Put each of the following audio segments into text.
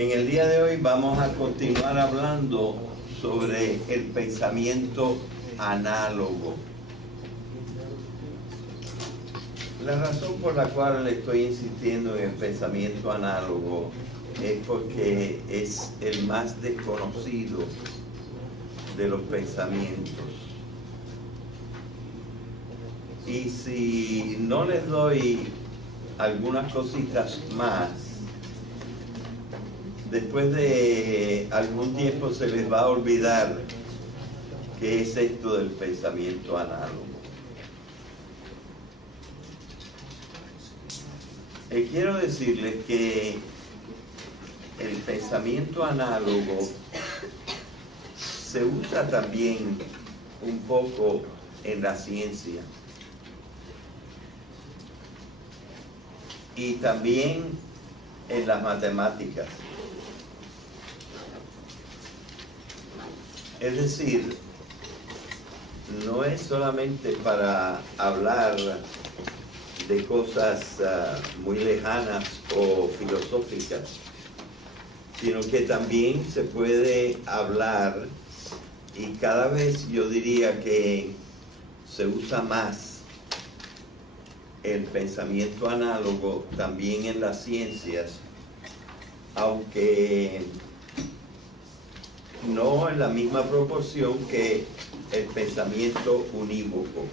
En el día de hoy vamos a continuar hablando sobre el pensamiento análogo. La razón por la cual le estoy insistiendo en el pensamiento análogo es porque es el más desconocido de los pensamientos. Y si no les doy algunas cositas más, después de algún tiempo se les va a olvidar qué es esto del pensamiento análogo. Quiero decirles que el pensamiento análogo se usa también un poco en la ciencia y también en las matemáticas. Es decir, no es solamente para hablar de cosas muy lejanas o filosóficas, sino que también se puede hablar, y cada vez yo diría que se usa más el pensamiento análogo también en las ciencias, aunque no en la misma proporción que el pensamiento unívoco.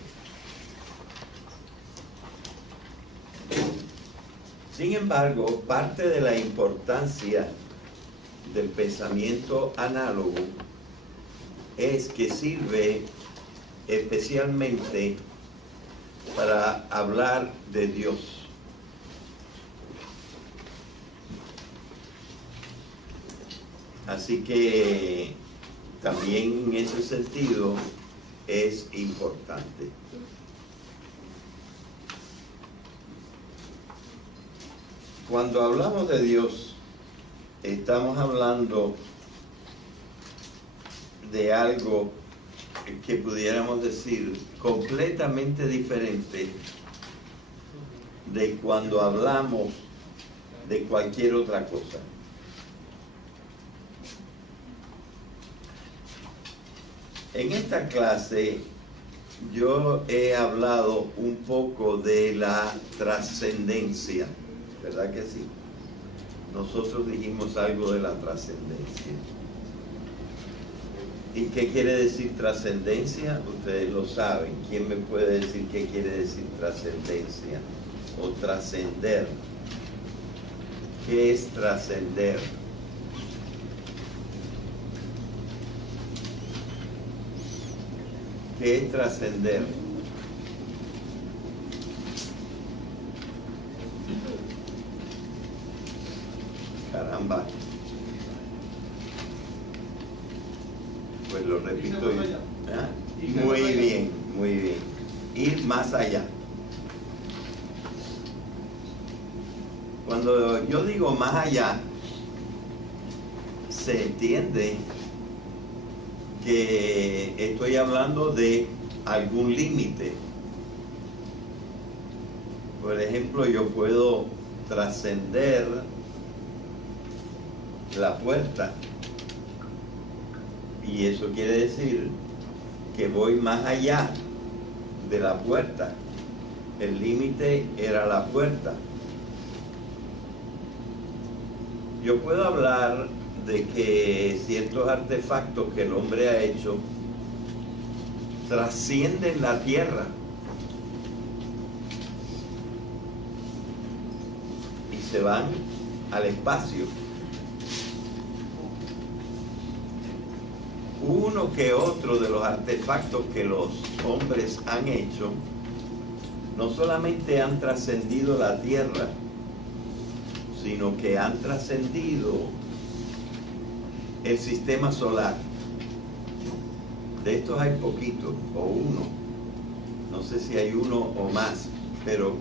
Sin embargo, parte de la importancia del pensamiento análogo es que sirve especialmente para hablar de Dios. Así que también en ese sentido es importante. Cuando hablamos de Dios, estamos hablando de algo que pudiéramos decir completamente diferente de cuando hablamos de cualquier otra cosa. En esta clase yo he hablado un poco de la trascendencia, ¿verdad que sí? Nosotros dijimos algo de la trascendencia. ¿Y qué quiere decir trascendencia? Ustedes lo saben. ¿Quién me puede decir qué quiere decir trascendencia? O trascender. ¿Qué es trascender? ¿Qué es trascender? Caramba. Pues lo repito. ¿Ah? Muy bien, muy bien. Ir más allá. Cuando yo digo más allá, se entiende que estoy hablando de algún límite. Por ejemplo, yo puedo trascender la puerta, y eso quiere decir que voy más allá de la puerta. El límite era la puerta. Yo puedo hablar de que ciertos artefactos que el hombre ha hecho trascienden la tierra y se van al espacio. Uno que otro de los artefactos que los hombres han hecho no solamente han trascendido la tierra, sino que han trascendido el sistema solar. De estos hay poquitos, o uno. No sé si hay uno o más, pero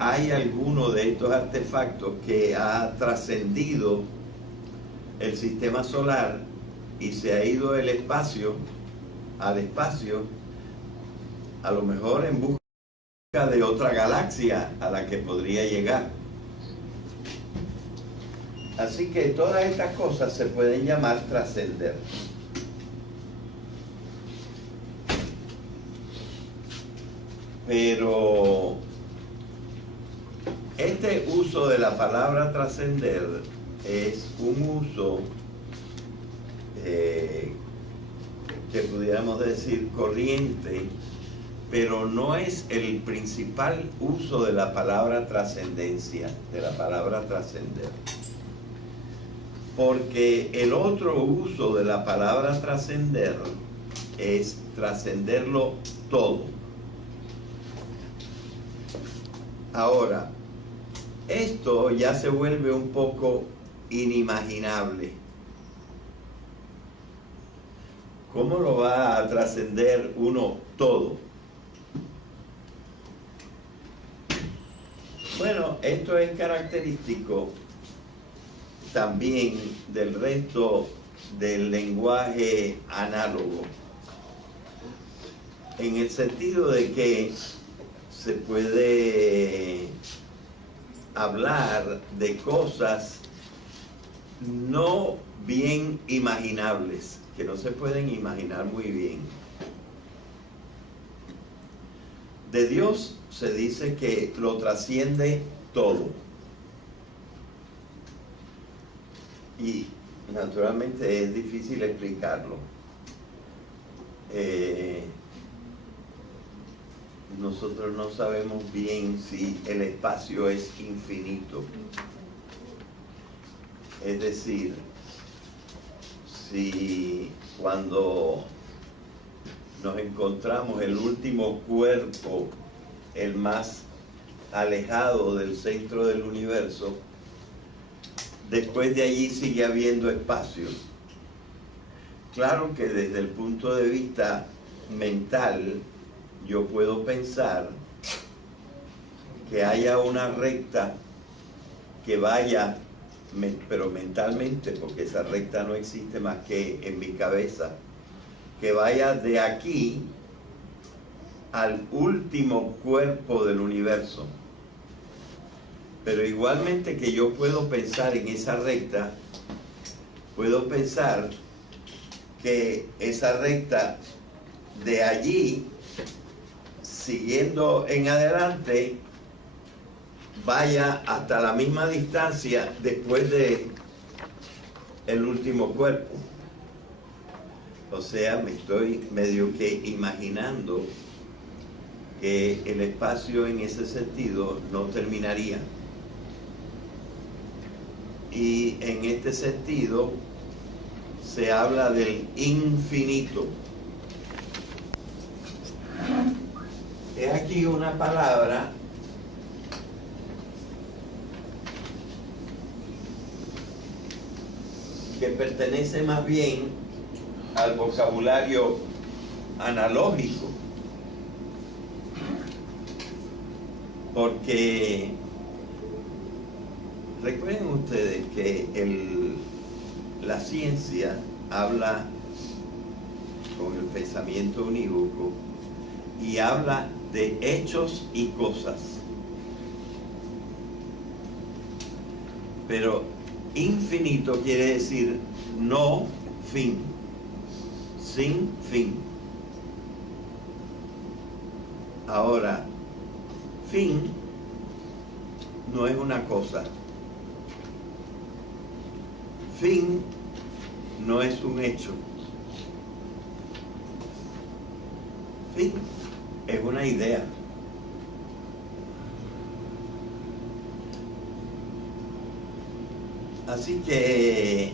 hay alguno de estos artefactos que ha trascendido el sistema solar y se ha ido al espacio, a lo mejor en busca de otra galaxia a la que podría llegar. Así que todas estas cosas se pueden llamar trascender. Pero este uso de la palabra trascender es un uso que pudiéramos decir corriente, pero no es el principal uso de la palabra trascendencia, de la palabra trascender. Porque el otro uso de la palabra trascender es trascenderlo todo. Ahora, esto ya se vuelve un poco inimaginable. ¿Cómo lo va a trascender uno todo? Bueno, esto es característico también del resto del lenguaje análogo, en el sentido de que se puede hablar de cosas no bien imaginables, que no se pueden imaginar muy bien. De Dios se dice que lo trasciende todo. Y naturalmente es difícil explicarlo. Nosotros no sabemos bien si el espacio es infinito. Es decir, si cuando nos encontramos el último cuerpo, el más alejado del centro del universo, después de allí sigue habiendo espacio. Claro que desde el punto de vista mental, yo puedo pensar que haya una recta que vaya, pero mentalmente, porque esa recta no existe más que en mi cabeza, que vaya de aquí al último cuerpo del universo. Pero igualmente que yo puedo pensar en esa recta, puedo pensar que esa recta de allí, siguiendo en adelante, vaya hasta la misma distancia después de el último cuerpo. O sea, me estoy medio que imaginando que el espacio en ese sentido no terminaría. Y en este sentido se habla del infinito. Es aquí una palabra que pertenece más bien al vocabulario analógico, porque recuerden ustedes que la ciencia habla con el pensamiento unívoco y habla de hechos y cosas, pero infinito quiere decir no fin, sin fin. Ahora, fin no es una cosa, fin no es un hecho, fin es una idea. Así que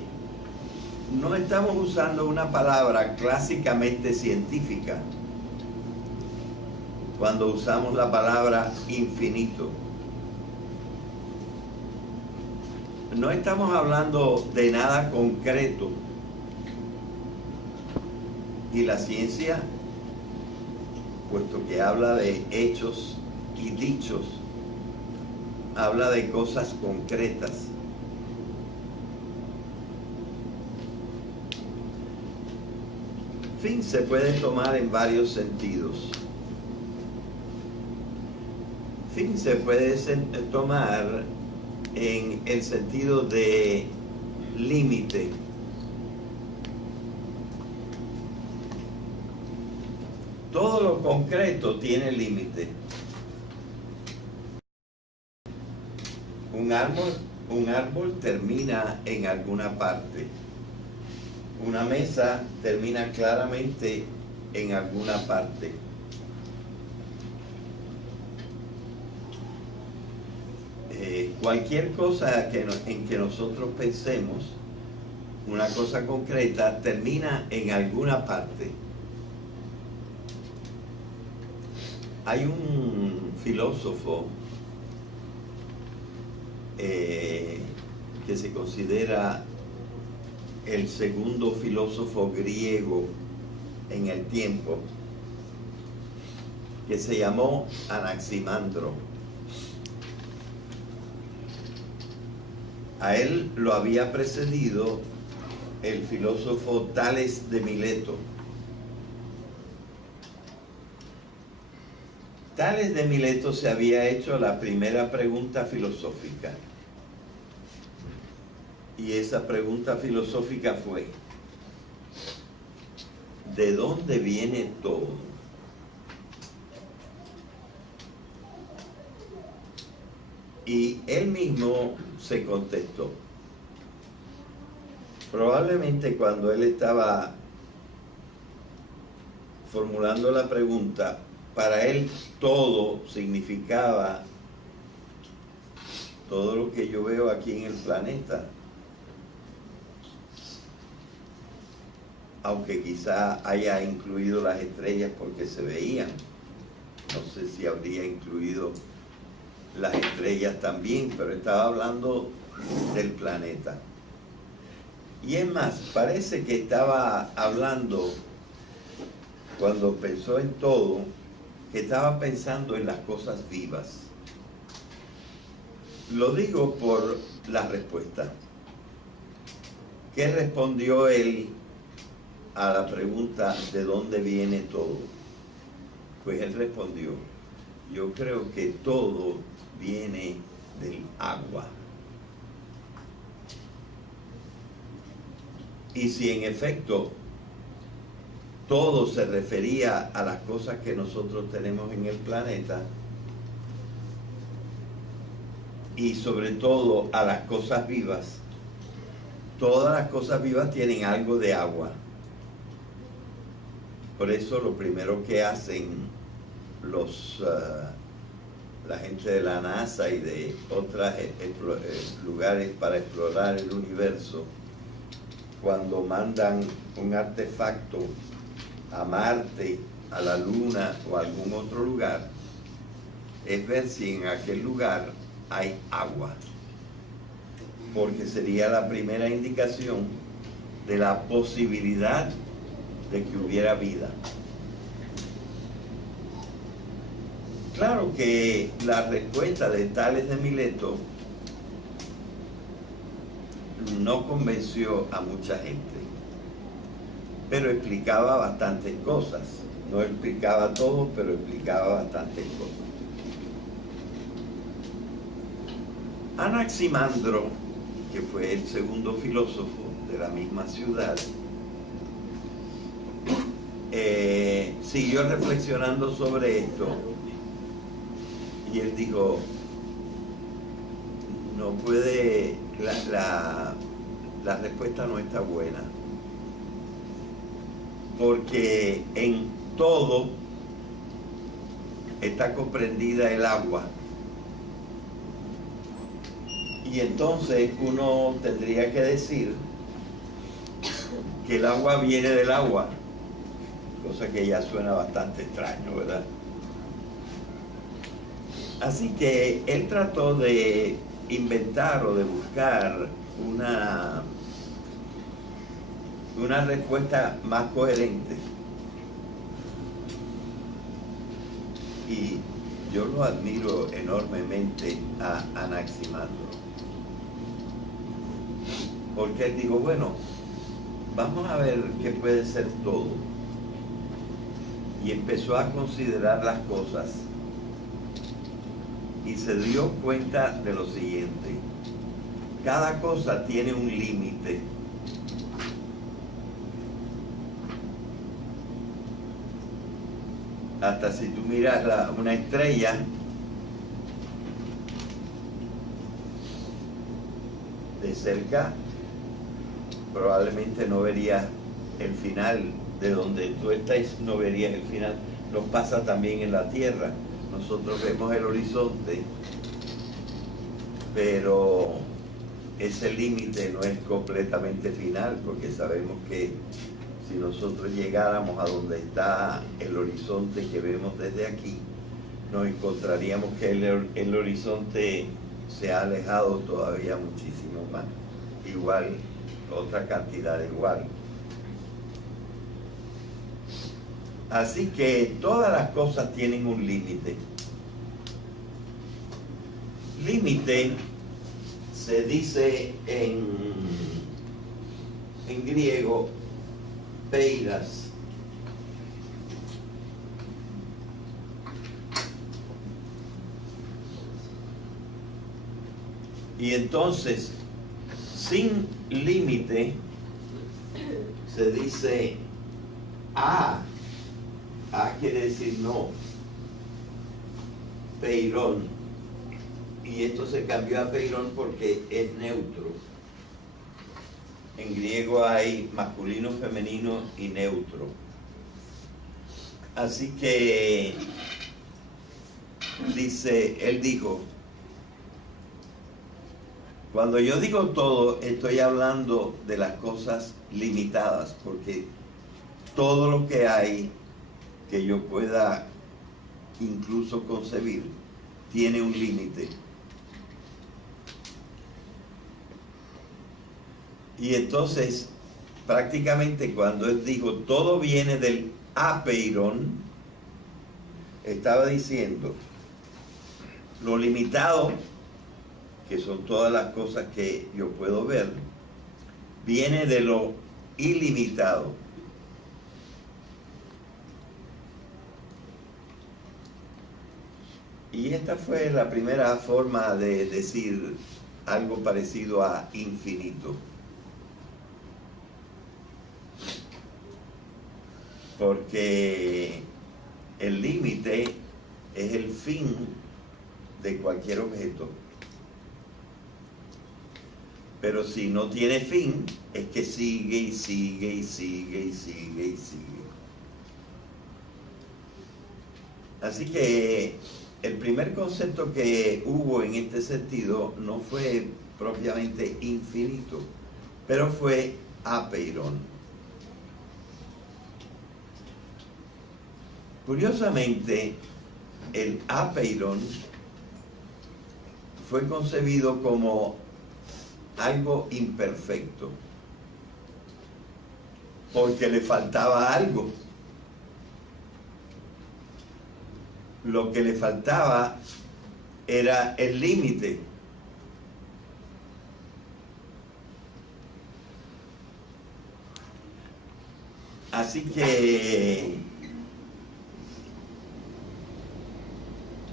no estamos usando una palabra clásicamente científica cuando usamos la palabra infinito. No estamos hablando de nada concreto. Y la ciencia, puesto que habla de hechos y dichos, habla de cosas concretas. Fin se puede tomar en varios sentidos. Fin se puede tomar en el sentido de límite. Todo lo concreto tiene límite. Un árbol termina en alguna parte. Una mesa termina claramente en alguna parte. Cualquier cosa en que nosotros pensemos, una cosa concreta, termina en alguna parte. Hay un filósofo que se considera el segundo filósofo griego en el tiempo, que se llamó Anaximandro. A él lo había precedido el filósofo Tales de Mileto. Tales de Mileto se había hecho la primera pregunta filosófica. Y esa pregunta filosófica fue: ¿de dónde viene todo? Y él mismo se contestó. Probablemente cuando él estaba formulando la pregunta, para él todo significaba todo lo que yo veo aquí en el planeta. Aunque quizá haya incluido las estrellas porque se veían. No sé si habría incluido las estrellas también, pero estaba hablando del planeta. Y es más, parece que estaba hablando, cuando pensó en todo, que estaba pensando en las cosas vivas. Lo digo por la respuesta. ¿Qué respondió él a la pregunta de dónde viene todo? Pues él respondió: yo creo que todo viene del agua. Y si en efecto todo se refería a las cosas que nosotros tenemos en el planeta, y sobre todo a las cosas vivas, todas las cosas vivas tienen algo de agua. Por eso lo primero que hacen la gente de la NASA y de otros lugares para explorar el universo, cuando mandan un artefacto a Marte, a la Luna o a algún otro lugar, es ver si en aquel lugar hay agua, porque sería la primera indicación de la posibilidad de que hubiera vida. Claro que la respuesta de Tales de Mileto no convenció a mucha gente, pero explicaba bastantes cosas. No explicaba todo, pero explicaba bastantes cosas. Anaximandro, que fue el segundo filósofo de la misma ciudad, siguió reflexionando sobre esto, y él dijo: no puede, la respuesta no está buena, porque en todo está comprendida el agua. Y entonces uno tendría que decir que el agua viene del agua, cosa que ya suena bastante extraño, ¿verdad? Así que él trató de inventar o de buscar una respuesta más coherente. Y yo lo admiro enormemente a Anaximandro, porque él dijo: bueno, vamos a ver qué puede ser todo. Y empezó a considerar las cosas y se dio cuenta de lo siguiente: cada cosa tiene un límite. Hasta si tú miras una estrella, de cerca, probablemente no verías el final. De donde tú estás no verías el final. Nos pasa también en la tierra. Nosotros vemos el horizonte, pero ese límite no es completamente final, porque sabemos que si nosotros llegáramos a donde está el horizonte que vemos desde aquí, nos encontraríamos que el horizonte se ha alejado todavía muchísimo más. Igual, otra cantidad igual. Así que todas las cosas tienen un límite. Límite se dice en griego peiras. Y entonces, sin límite, se dice A. A quiere decir no. Peirón. Y esto se cambió a peirón porque es neutro. En griego hay masculino, femenino y neutro. Así que él dijo, cuando yo digo todo, estoy hablando de las cosas limitadas, porque todo lo que hay que yo pueda incluso concebir tiene un límite. Y entonces, prácticamente cuando él dijo todo viene del apeirón, estaba diciendo lo limitado, que son todas las cosas que yo puedo ver, viene de lo ilimitado. Y esta fue la primera forma de decir algo parecido a infinito. Porque el límite es el fin de cualquier objeto. Pero si no tiene fin, es que sigue y sigue y sigue y sigue y sigue. Así que el primer concepto que hubo en este sentido no fue propiamente infinito, pero fue apeirón. Curiosamente, el apeirón fue concebido como algo imperfecto, porque le faltaba algo. Lo que le faltaba era el límite. Así que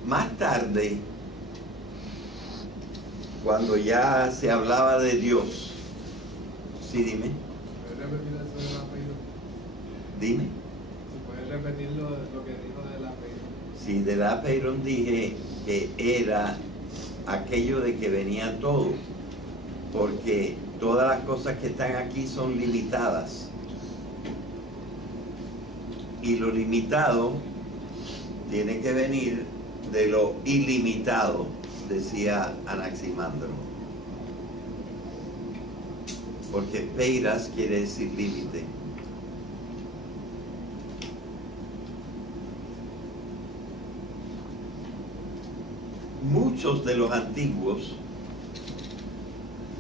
más tarde, cuando ya se hablaba de Dios, sí, dime. ¿Puedes repetir eso del apellido? Dime. Si puedes repetir lo que dijo del apellido. Sí, del apeirón dije que era aquello de que venía todo, porque todas las cosas que están aquí son limitadas. Y lo limitado tiene que venir de lo ilimitado, decía Anaximandro. Porque peiras quiere decir límite. Muchos de los antiguos,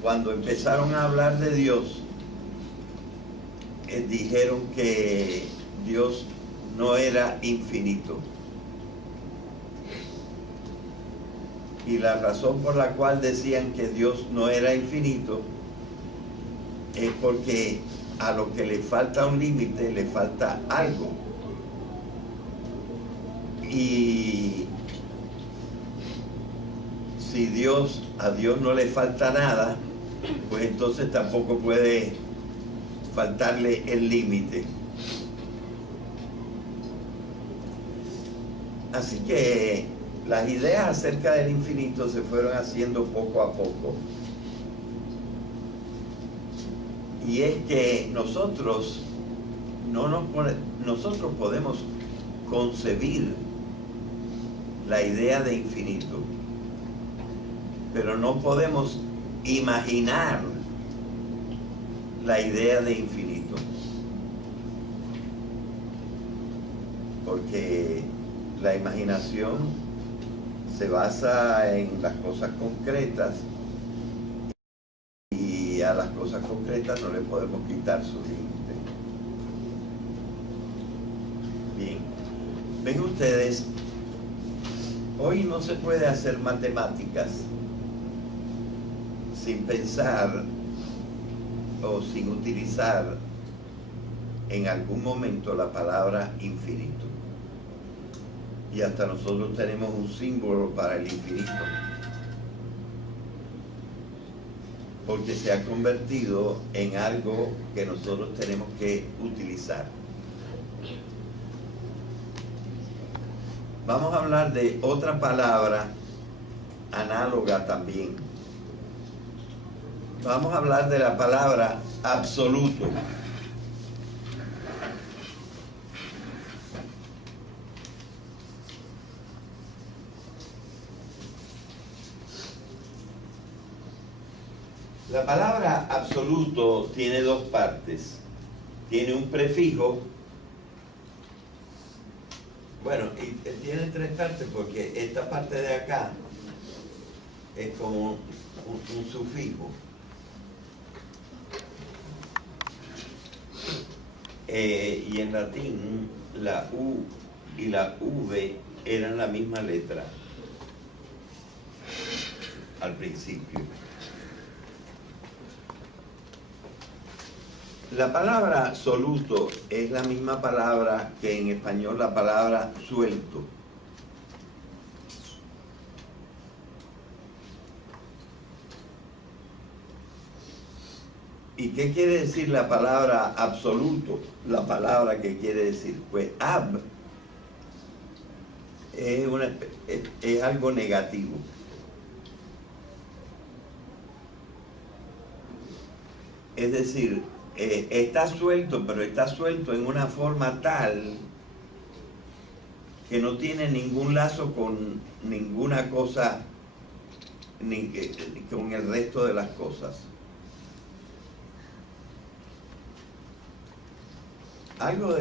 cuando empezaron a hablar de Dios, dijeron que Dios no era infinito. Y la razón por la cual decían que Dios no era infinito es porque a lo que le falta un límite le falta algo. Y si a Dios no le falta nada, pues entonces tampoco puede faltarle el límite. Así que las ideas acerca del infinito se fueron haciendo poco a poco. Y es que nosotros podemos concebir la idea de infinito, pero no podemos imaginar la idea de infinito, porque la imaginación se basa en las cosas concretas y a las cosas concretas no le podemos quitar su límite. Bien, ven ustedes, hoy no se puede hacer matemáticas sin pensar o sin utilizar en algún momento la palabra infinito. Y hasta nosotros tenemos un símbolo para el infinito, porque se ha convertido en algo que nosotros tenemos que utilizar. Vamos a hablar de otra palabra análoga también. Vamos a hablar de la palabra absoluto. La palabra absoluto tiene dos partes. Tiene un prefijo. Bueno, y tiene tres partes porque esta parte de acá es como un sufijo. Y en latín la U y la V eran la misma letra al principio. La palabra absoluto es la misma palabra que en español la palabra suelto. ¿Y qué quiere decir la palabra absoluto? La palabra que quiere decir, pues ab es algo negativo. Es decir, está suelto, pero está suelto en una forma tal que no tiene ningún lazo con ninguna cosa, ni con el resto de las cosas. Algo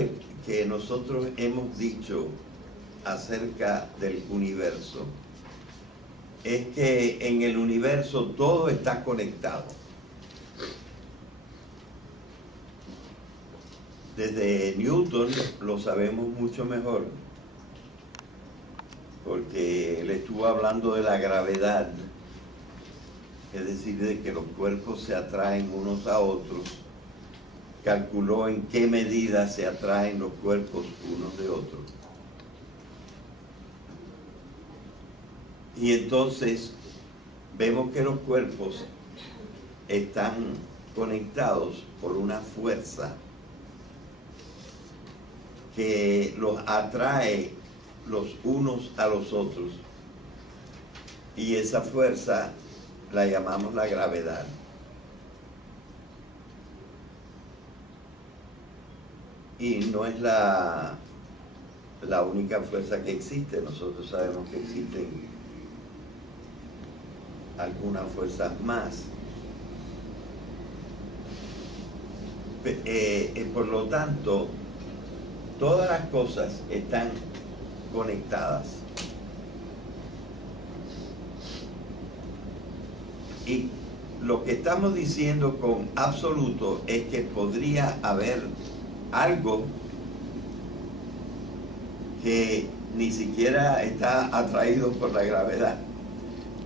que nosotros hemos dicho acerca del universo es que en el universo todo está conectado. Desde Newton lo sabemos mucho mejor, porque él estuvo hablando de la gravedad, es decir, de que los cuerpos se atraen unos a otros. Calculó en qué medida se atraen los cuerpos unos de otros. Y entonces vemos que los cuerpos están conectados por una fuerza que los atrae los unos a los otros, y esa fuerza la llamamos la gravedad. Y no es la única fuerza que existe. Nosotros sabemos que existen algunas fuerzas más. Por lo tanto, todas las cosas están conectadas. Y lo que estamos diciendo con absoluto es que podría haber algo que ni siquiera está atraído por la gravedad,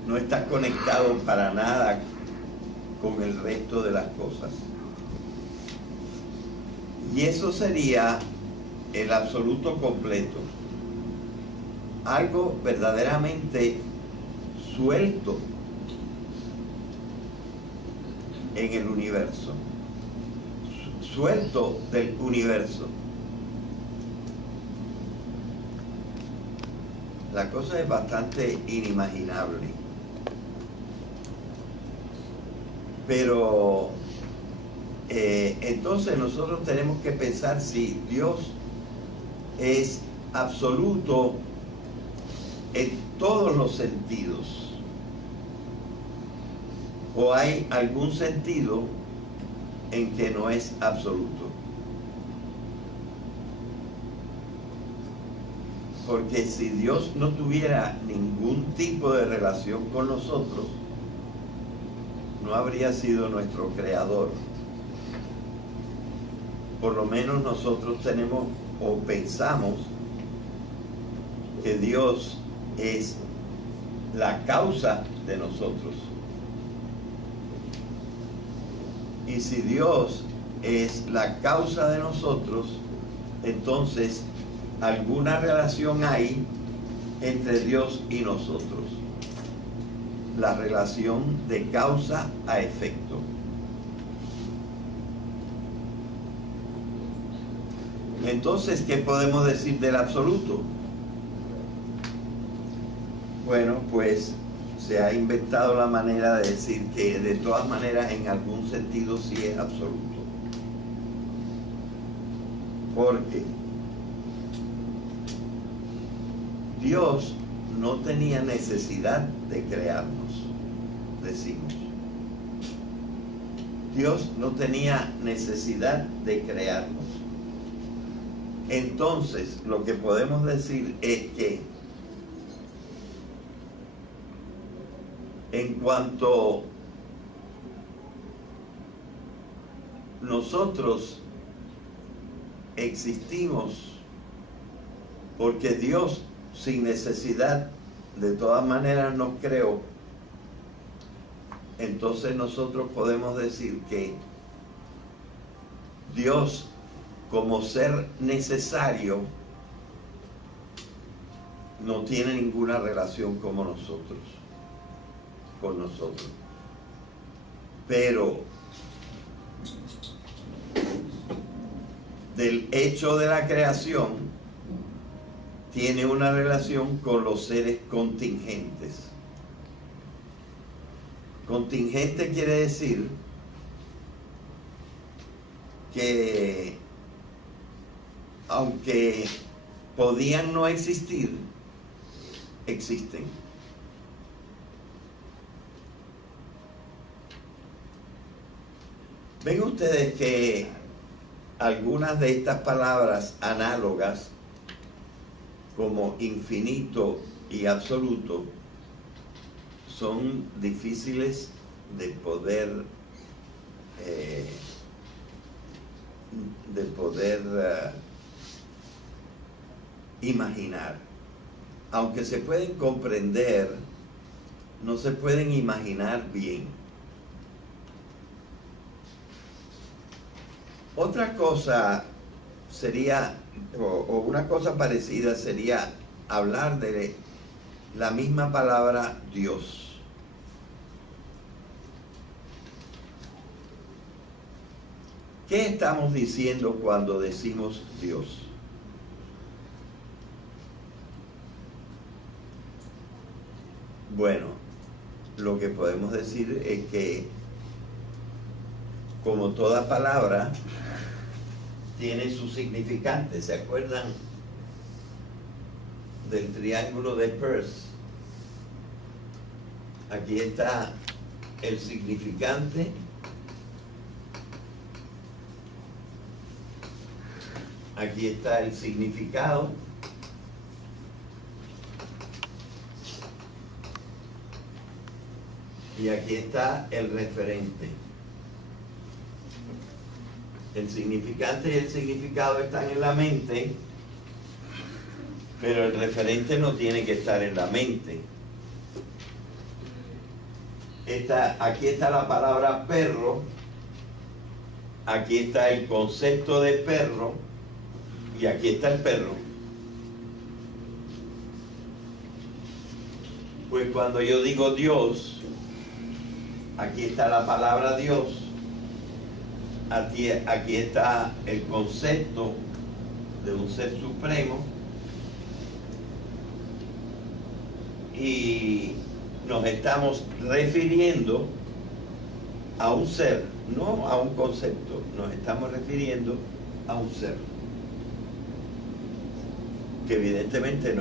no está conectado para nada con el resto de las cosas. Y eso sería el absoluto completo. Algo verdaderamente suelto. en el universo, suelto del universo. La cosa es bastante inimaginable. Pero entonces nosotros tenemos que pensar si Dios es absoluto en todos los sentidos, o hay algún sentido en que no es absoluto. Porque si Dios no tuviera ningún tipo de relación con nosotros, no habría sido nuestro creador. Por lo menos nosotros tenemos o pensamos que Dios es la causa de nosotros. Y si Dios es la causa de nosotros, entonces alguna relación hay entre Dios y nosotros. La relación de causa a efecto. Entonces, ¿qué podemos decir del absoluto? Bueno, pues se ha inventado la manera de decir que de todas maneras en algún sentido sí es absoluto. Porque Dios no tenía necesidad de crearnos, decimos. Dios no tenía necesidad de crearnos. Entonces, lo que podemos decir es que en cuanto nosotros existimos, porque Dios sin necesidad de todas maneras nos creó, entonces nosotros podemos decir que Dios, como ser necesario, no tiene ninguna relación con nosotros. Pero del hecho de la creación tiene una relación con los seres contingentes. Contingente quiere decir que aunque podían no existir, existen. Ven ustedes que algunas de estas palabras análogas, como infinito y absoluto, son difíciles de poder imaginar. Aunque se pueden comprender, no se pueden imaginar bien. Otra cosa sería, o una cosa parecida sería hablar de la misma palabra Dios. ¿Qué estamos diciendo cuando decimos Dios? Bueno, lo que podemos decir es que, como toda palabra, tiene su significante. ¿Se acuerdan del triángulo de Peirce? Aquí está el significante, aquí está el significado, y aquí está el referente. El significante y el significado están en la mente, pero el referente no tiene que estar en la mente. Aquí está la palabra perro, aquí está el concepto de perro, y aquí está el perro. Pues cuando yo digo Dios, aquí está la palabra Dios, aquí está el concepto de un ser supremo y nos estamos refiriendo a un ser, no a un concepto, nos estamos refiriendo a un ser que evidentemente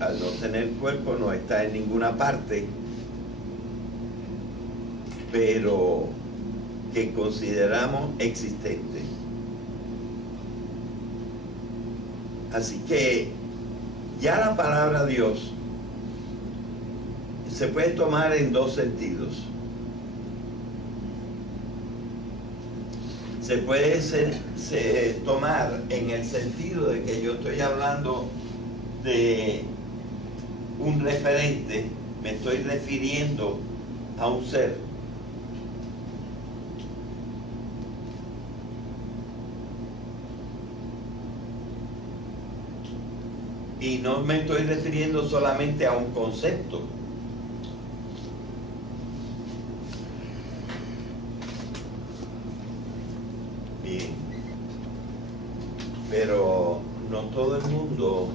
al no tener cuerpo no está en ninguna parte, pero que consideramos existente. Así que ya la palabra Dios se puede tomar en dos sentidos. Se puede tomar en el sentido de que yo estoy hablando de un referente, me estoy refiriendo a un ser. Y no me estoy refiriendo solamente a un concepto. Bien. Pero no todo el mundo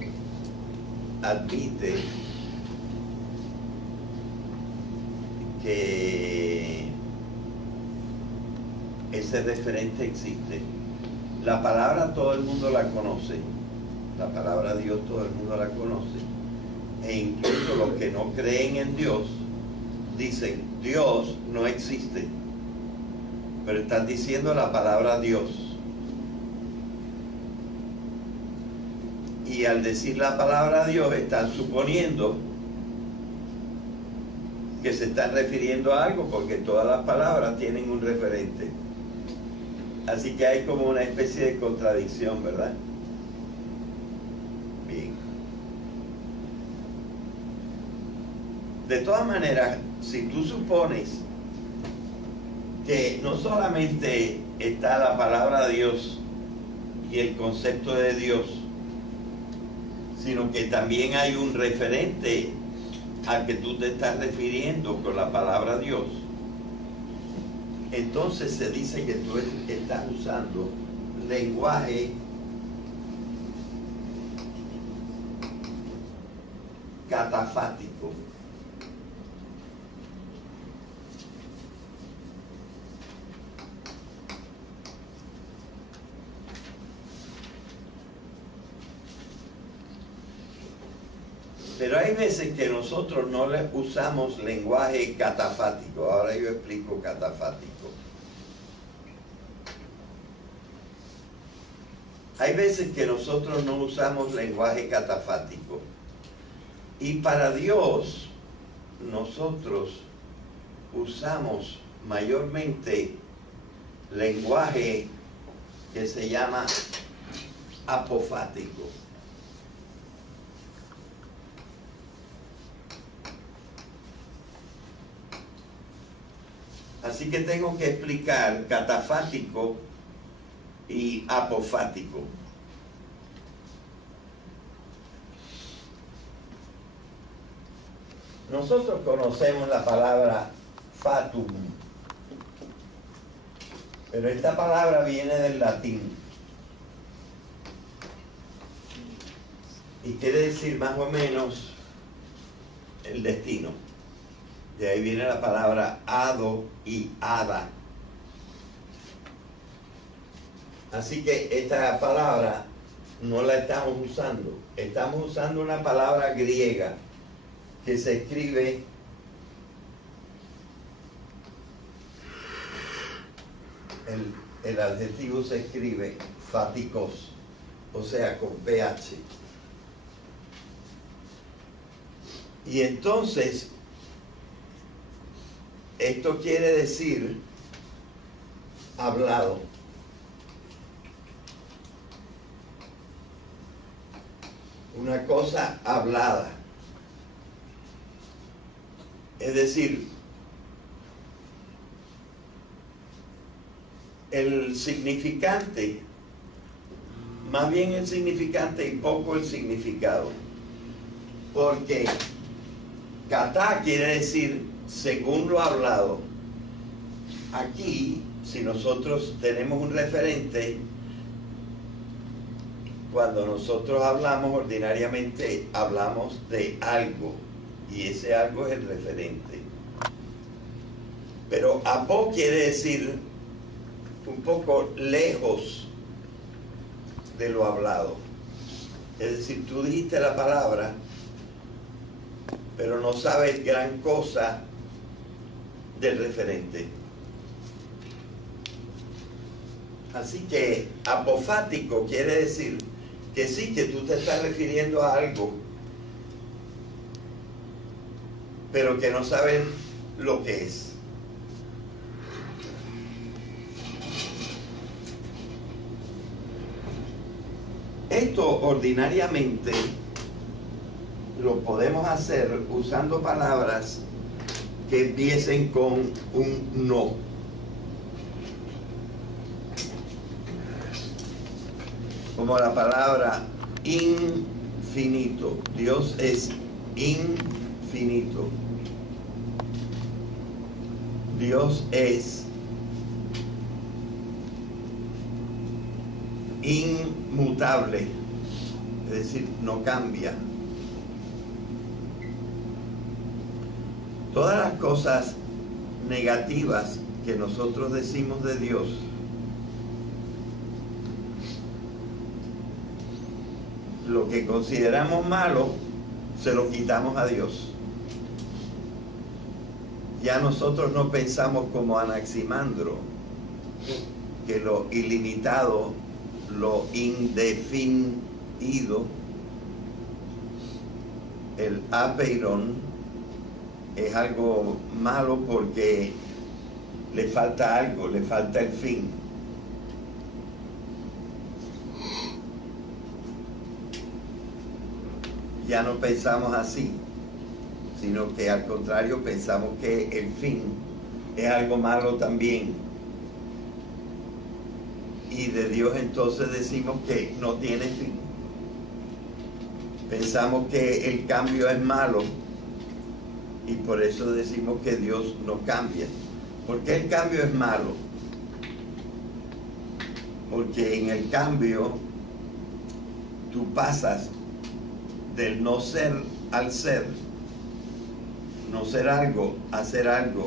admite que ese referente existe. La palabra todo el mundo la conoce. La palabra Dios todo el mundo la conoce, e incluso los que no creen en Dios dicen Dios no existe, pero están diciendo la palabra Dios, y al decir la palabra Dios están suponiendo que se están refiriendo a algo, porque todas las palabras tienen un referente. Así que hay como una especie de contradicción, ¿verdad? Bien. De todas maneras, si tú supones que no solamente está la palabra Dios y el concepto de Dios, sino que también hay un referente al que tú te estás refiriendo con la palabra Dios, entonces se dice que tú estás usando lenguaje catafático. Pero hay veces que nosotros no le usamos lenguaje catafático. Ahora yo explico catafático. Hay veces que nosotros no usamos lenguaje catafático. Y para Dios, nosotros usamos mayormente lenguaje que se llama apofático. Así que tengo que explicar catafático y apofático. Nosotros conocemos la palabra fatum, pero esta palabra viene del latín y quiere decir más o menos el destino. De ahí viene la palabra hado y hada. Así que esta palabra no la estamos usando. Estamos usando una palabra griega que se escribe el adjetivo se escribe fáticos, o sea, con ph. Y entonces esto quiere decir hablado. Una cosa hablada. Es decir, el significante, más bien el significante y poco el significado. Porque kata quiere decir según lo hablado. Aquí si nosotros tenemos un referente, cuando nosotros hablamos, ordinariamente hablamos de algo, y ese algo es el referente. Pero apó quiere decir un poco lejos de lo hablado. Es decir, tú dijiste la palabra, pero no sabes gran cosa del referente. Así que apofático quiere decir que sí, que tú te estás refiriendo a algo, pero que no sabes lo que es. Esto ordinariamente lo podemos hacer usando palabras que empiecen con un no. Como la palabra infinito. Dios es infinito. Dios es inmutable, es decir, no cambia. Todas las cosas negativas que nosotros decimos de Dios lo que consideramos malo se lo quitamos a Dios. Ya nosotros no pensamos como Anaximandro, que lo ilimitado, lo indefinido, el apeiron, es algo malo porque le falta algo, le falta el fin. Ya no pensamos así, sino que al contrario pensamos que el fin es algo malo también. Y de Dios entonces decimos que no tiene fin. Pensamos que el cambio es malo y por eso decimos que Dios no cambia. ¿Por qué el cambio es malo? Porque en el cambio tú pasas del no ser al ser, no ser algo a ser algo,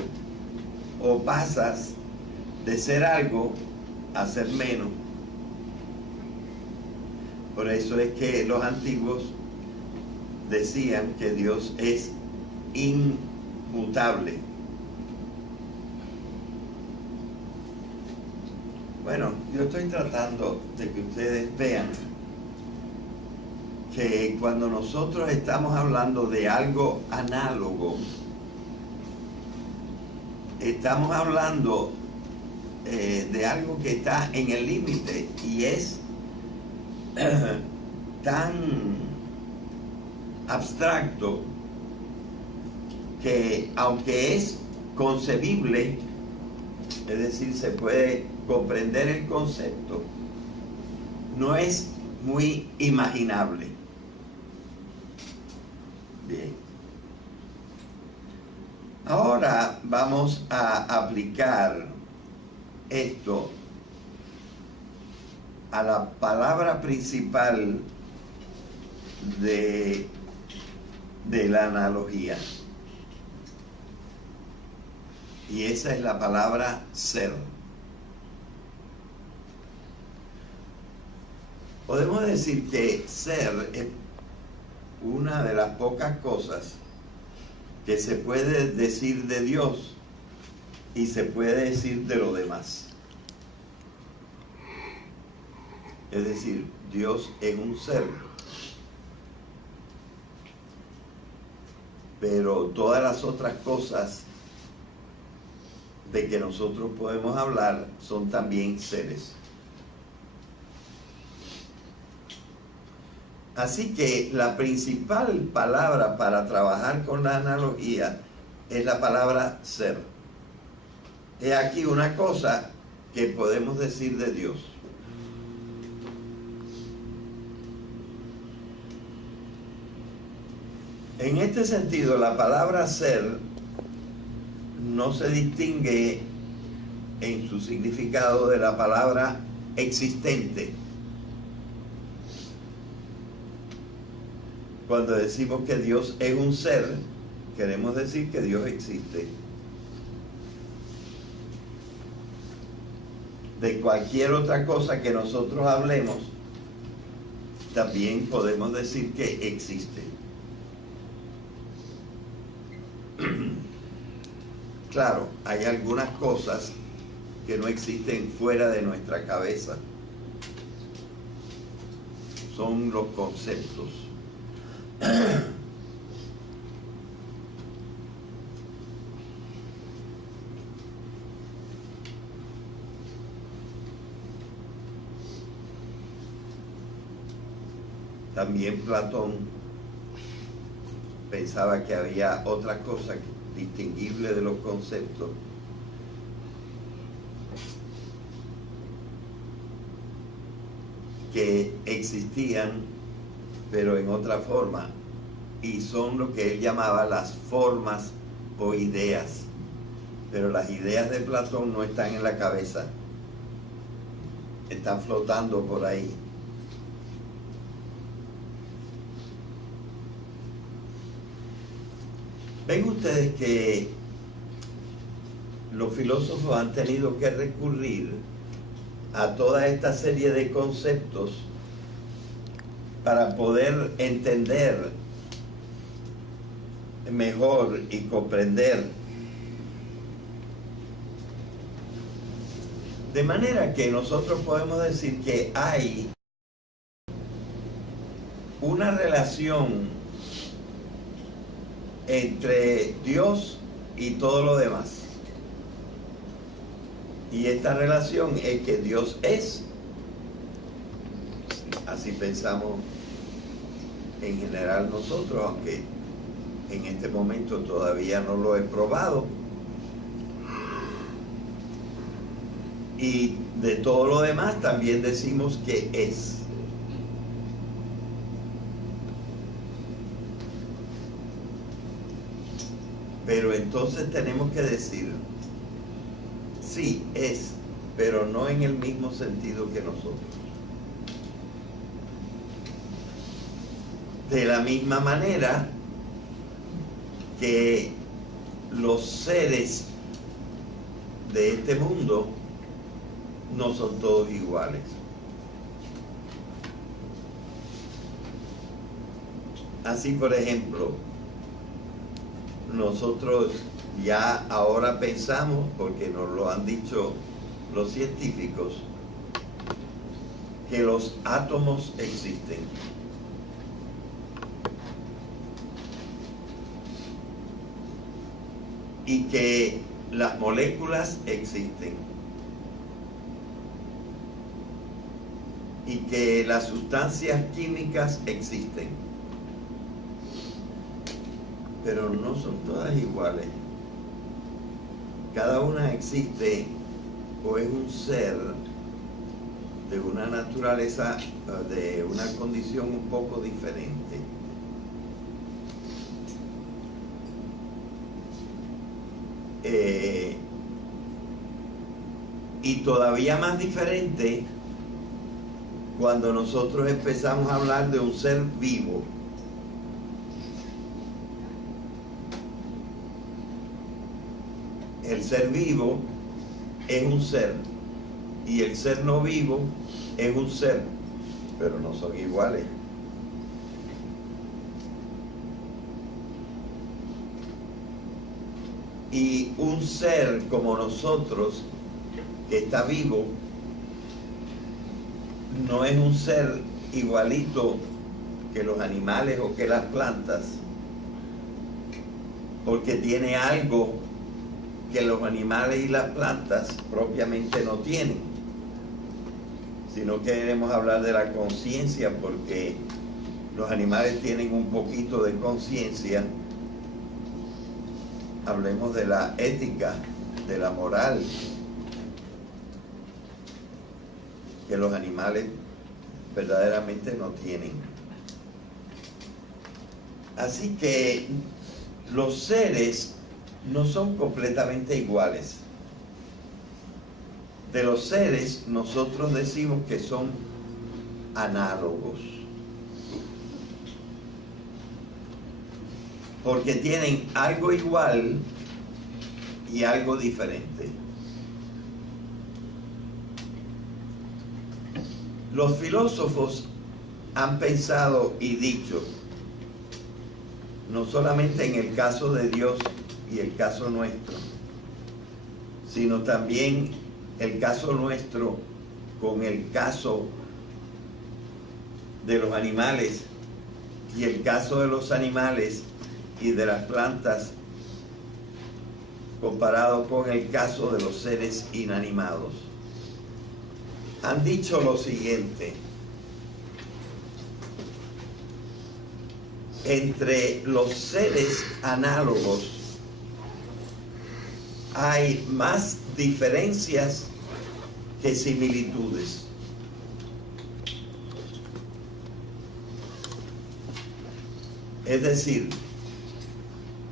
o pasas de ser algo a ser menos. Por eso es que los antiguos decían que Dios es inmutable. Bueno, yo estoy tratando de que ustedes vean que cuando nosotros estamos hablando de algo análogo, estamos hablando de algo que está en el límite y es tan abstracto que aunque es concebible, es decir, se puede comprender el concepto, no es muy imaginable. Bien. Ahora vamos a aplicar esto a la palabra principal de la analogía. Y esa es la palabra ser. Podemos decir que ser es una de las pocas cosas que se puede decir de Dios y se puede decir de lo demás. Es decir, Dios es un ser, pero todas las otras cosas de que nosotros podemos hablar son también seres. Así que la principal palabra para trabajar con la analogía es la palabra ser. He aquí una cosa que podemos decir de Dios. En este sentido, la palabra ser no se distingue en su significado de la palabra existente. Cuando decimos que Dios es un ser, queremos decir que Dios existe. De cualquier otra cosa que nosotros hablemos, también podemos decir que existe. Claro, hay algunas cosas que no existen fuera de nuestra cabeza. Son los conceptos. También Platón pensaba que había otra cosa distinguible de los conceptos, que existían pero en otra forma, y son lo que él llamaba las formas o ideas. Pero las ideas de Platón no están en la cabeza, están flotando por ahí. Ven ustedes que los filósofos han tenido que recurrir a toda esta serie de conceptos para poder entender mejor y comprender. De manera que nosotros podemos decir que hay una relación entre Dios y todo lo demás. Y esta relación es que Dios es. Así pensamos en general nosotros, aunque en este momento todavía no lo he probado. Y de todo lo demás también decimos que es. Pero entonces tenemos que decir, sí, es, pero no en el mismo sentido que nosotros. De la misma manera que los seres de este mundo no son todos iguales. Así, por ejemplo, nosotros ya ahora pensamos, porque nos lo han dicho los científicos, que los átomos existen. Y que las moléculas existen. Y que las sustancias químicas existen. Pero no son todas iguales. Cada una existe o es un ser de una naturaleza, de una condición un poco diferente. Y todavía más diferente cuando nosotros empezamos a hablar de un ser vivo. El ser vivo es un ser y el ser no vivo es un ser, pero no son iguales. Y un ser como nosotros, que está vivo, no es un ser igualito que los animales o que las plantas, porque tiene algo que los animales y las plantas propiamente no tienen. Si no queremos hablar de la conciencia, porque los animales tienen un poquito de conciencia, hablemos de la ética, de la moral, que los animales verdaderamente no tienen. Así que los seres no son completamente iguales. de los seres nosotros decimos que son análogos, porque tienen algo igual y algo diferente. Los filósofos han pensado y dicho, no solamente en el caso de Dios y el caso nuestro, sino también el caso nuestro con el caso de los animales y el caso de los animales y de las plantas comparado con el caso de los seres inanimados. Han dicho lo siguiente: entre los seres análogos hay más diferencias que similitudes. Es decir,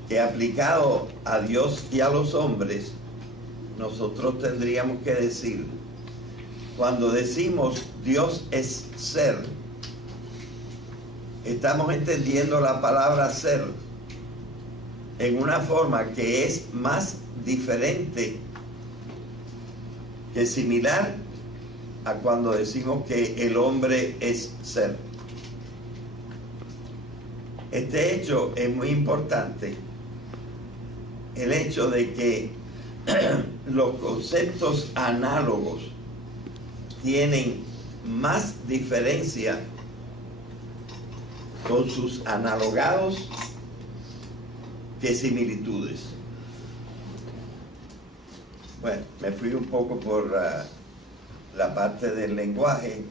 que aplicado a Dios y a los hombres, nosotros tendríamos que decir, cuando decimos Dios es ser, estamos entendiendo la palabra ser en una forma que es más diferente que similar a cuando decimos que el hombre es ser. Este hecho es muy importante, el hecho de que los conceptos análogos tienen más diferencia con sus analogados que similitudes. Bueno, me fui un poco por la parte del lenguaje,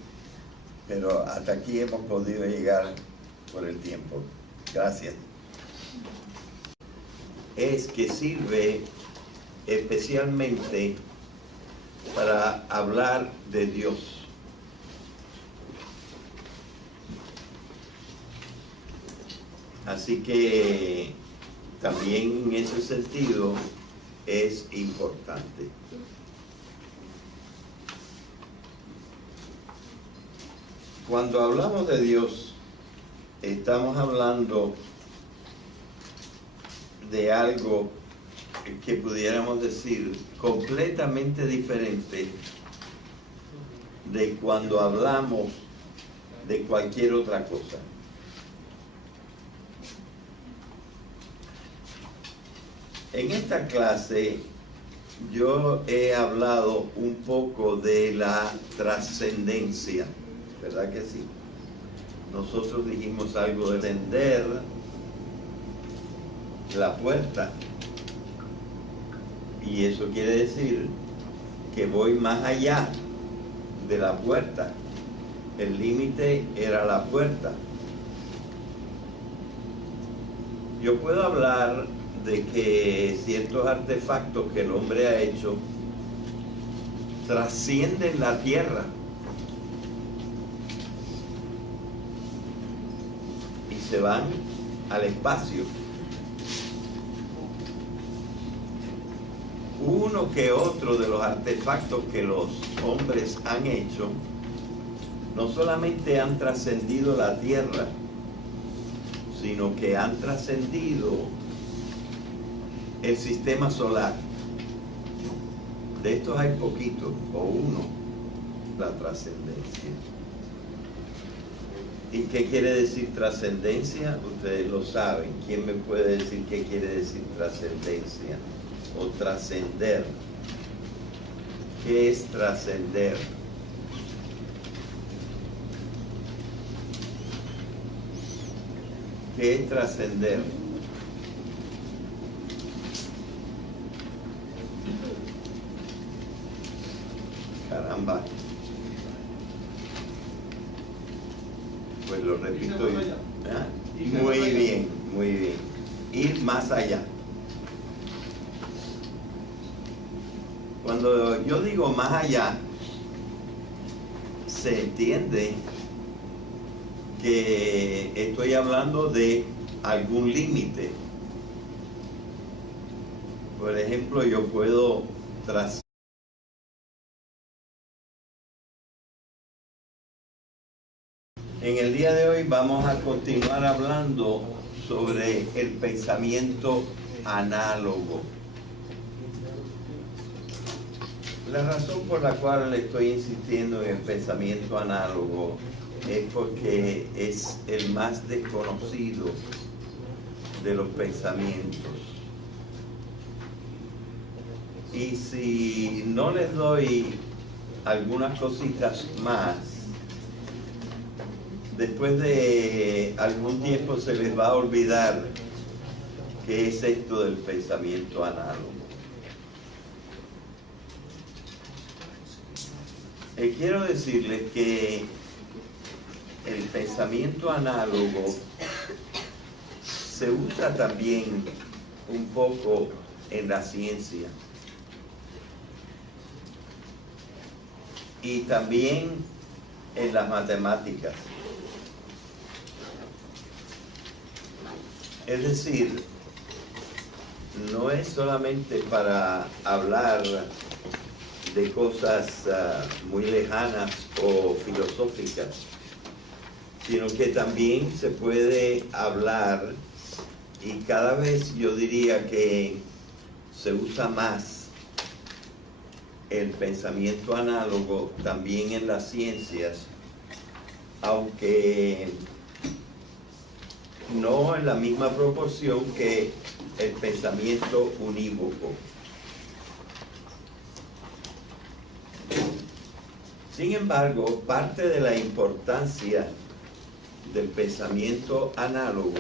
pero hasta aquí hemos podido llegar por el tiempo. Gracias. Es que sirve especialmente para hablar de Dios. Así que también en ese sentido es importante. Cuando hablamos de Dios, estamos hablando de algo que pudiéramos decir completamente diferente de cuando hablamos de cualquier otra cosa. En esta clase yo he hablado un poco de la trascendencia, ¿verdad que sí? Nosotros dijimos algo de tender la puerta, y eso quiere decir que voy más allá de la puerta. El límite era la puerta. Yo puedo hablar de que ciertos artefactos que el hombre ha hecho trascienden la tierra y se van al espacio. Uno que otro de los artefactos que los hombres han hecho no solamente han trascendido la tierra, sino que han trascendido el sistema solar. De estos hay poquitos, o uno, la trascendencia. ¿Y qué quiere decir trascendencia? Ustedes lo saben. ¿Quién me puede decir qué quiere decir trascendencia o trascender? ¿Qué es trascender? ¿Qué es trascender? Caramba. Pues lo repito yo. ¿Ah? Muy bien, muy bien. Ir más allá. Cuando yo digo más allá, se entiende que estoy hablando de algún límite. Por ejemplo, yo puedo trazar En el día de hoy vamos a continuar hablando sobre el pensamiento análogo. La razón por la cual le estoy insistiendo en el pensamiento análogo es porque es el más desconocido de los pensamientos. Y si no les doy algunas cositas más, después de algún tiempo se les va a olvidar qué es esto del pensamiento análogo. Quiero decirles que el pensamiento análogo se usa también un poco en la ciencia y también en las matemáticas. Es decir, no es solamente para hablar de cosas muy lejanas o filosóficas, sino que también se puede hablar, y cada vez yo diría que se usa más el pensamiento análogo también en las ciencias, aunque no en la misma proporción que el pensamiento unívoco. Sin embargo, parte de la importancia del pensamiento análogo